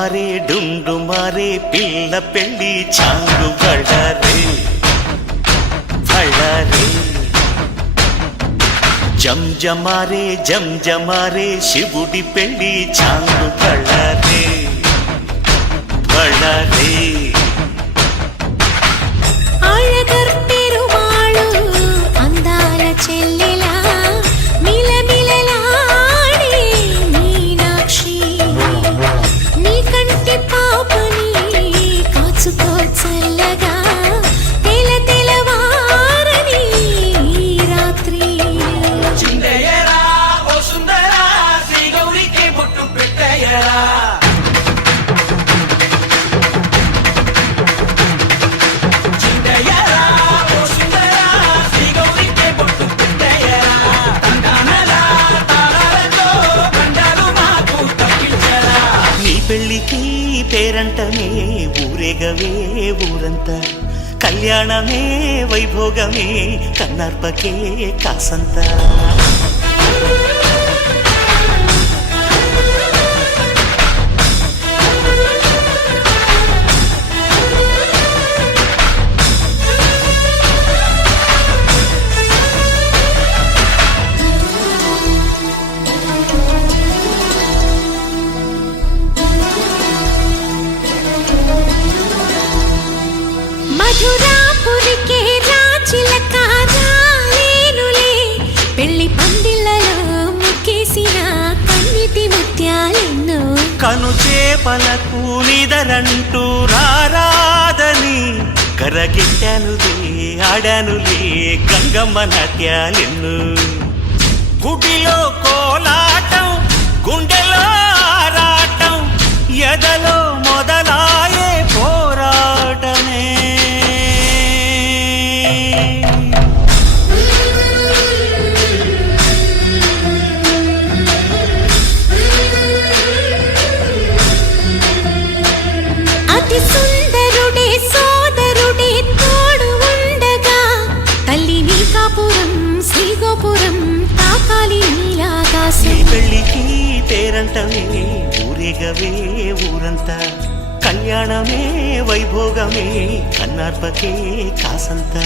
మారే డుండు మారే పిల్ల పెళ్ళి చాంగు బళ్ళారే బళ్ళారే జంజమారే జంజమారే శివుడి పెళ్ళి చాంగు బళ్ళారే బళ్ళారే చెల్లెలా మిలమిలలాడే మీనాక్షి నీ కంటి పాపని కాచుకో చల్లగా తెల తెలవారని రాత్రి చిందయ్యరా ఓ సుందరా శ్రీ గౌరికి బొట్టు పెట్టయ్యరా పెళ్ళికి పేరంటమే ఊరేగవే ఊరంతా కళ్యాణమే వైభోగమే కన్నార్పకే కాసంతా మధురాపురికే రాచిలక రాలేనులే పెళ్లి పందిళ్ళలో ముక్కేసిన కన్నిటి ముత్యాలెన్నో కను చేపలకు నిదరంటూ రారాదని కరగిట్టానులే ఆడానులే గంగమ్మ నాట్యాలెన్ను గుడిలో కోలాటం గుండెలో ఆరాటం ఎదలో మొదలాయే పోరాటమే అతి సుందరుడే సోదరుడే తోడు ఉండగా తల్లి నీ కాపురం శ్రీగోపురం తాకాలి నీలాకాశం పెళ్ళికి పేరంటమే ఊరేగవే ఊరంతా కళ్యాణమే వైభోగమే కన్నార్పకే కాసంతా